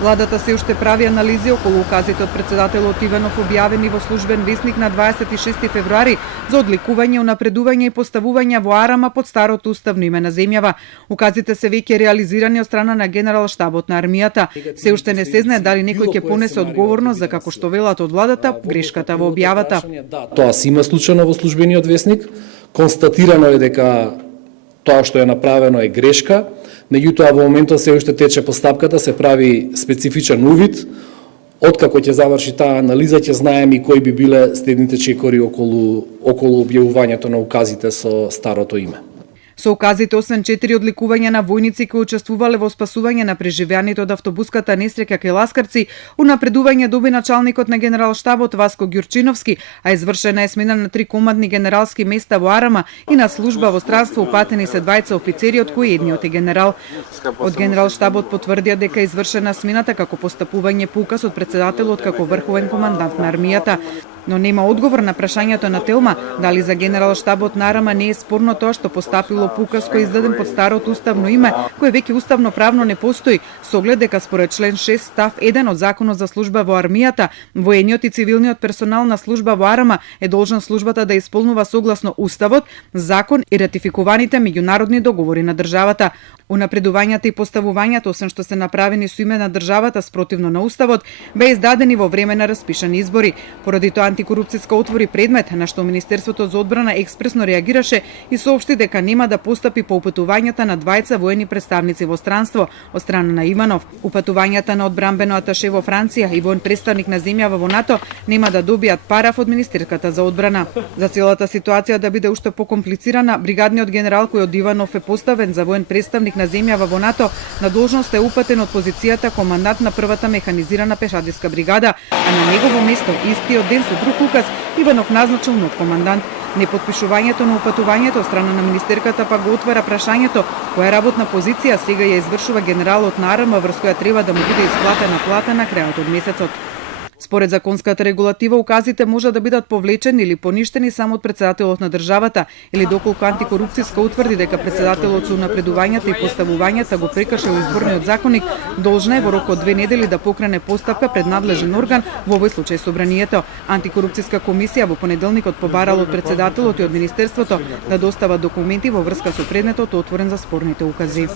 Владата се уште прави анализи околу указите од председателот Иванов објавени во службен весник на 26 февруари за одликување, унапредување и поставување во Арама под старото уставно име на земјава. Указите се веќе реализирани од страна на генерал штабот на армијата. Се уште не се знае дали некој ќе понесе одговорност за, како што велат од владата, грешката во објавата. Тоа се има случајно во службениот весник. Констатирано е дека тоа што е направено е грешка, меѓутоа во моментот се уште тече постапката, се прави специфичен увид. Откако ќе заврши таа анализа, ќе знаеме и кои би биле следните чекори околу објавувањето на указите со старото име. Со указите, освен 4 одликувања на војници кои учествувале во спасување на преживеаните од автобуската несреќа кај Ласкарци, унапредување доби началникот на генералштабот Васко Ѓурчиновски, а извршена е смена на 3 командни генералски места во Арама и на служба во странство упатени се двајца офицери, од кои едниот е генерал. Од генералштабот потврдија дека извршена смената како постапување по указ од председателот како врховен командант на армијата. Но нема одговор на прашањето на Телма дали за генералштабот на Арама не е спорно тоа што постапило по указ кој издаден под старото уставно име, кој веќе уставно правно не постои, со оглед дека според член 6 став 1 од Законот за служба во армијата, воениот и цивилниот персонал на служба во Арама е должен службата да исполнува согласно уставот, закон и ратификуваните меѓународни договори на државата. Унапредувањата и поставувањата, освен што се направени со име на државата спротивно на уставот, беа издадени во време на распишани избори. Поради тоа антикорупцијска отвори предмет на што Министерството за одбрана експресно реагираше и соопшти дека нема да постапи по упатувањата на двајца воени представници во странство од страна на Иванов. Упатувањата на одбранбено аташе во Франција и воен представник на земјава во НАТО нема да добијат параф од Министерката за одбрана. За целата ситуација да биде уште покомплицирана, бригадниот генерал кој од Иванов е поставен за воен представник на земјава во НАТО на должност е упатен од позицијата командант на првата механизирана пешадирска бригада, а на негово место истиот ден со друг указ Иванов назначил нов командант. Непотпишувањето на упатувањето од страна на министерката па го отвара прашањето која работна позиција сега ја извршува генералот на Арама врз која треба да му биде исплатена плата на крајот од месецот. Според законската регулатива, указите може да бидат повлечени или поништени само од председателот на државата или доколку антикорупцијска утврди дека председателот со унапредувањата и поставувањата го прекршил изборниот законник, должна е во рок од 2 недели да покрене постапка пред надлежен орган, во овој случај собранието. Антикорупцијска комисија во понеделникот побарала од председателот и од министерството да достава документи во врска со предметот отворен за спорните укази.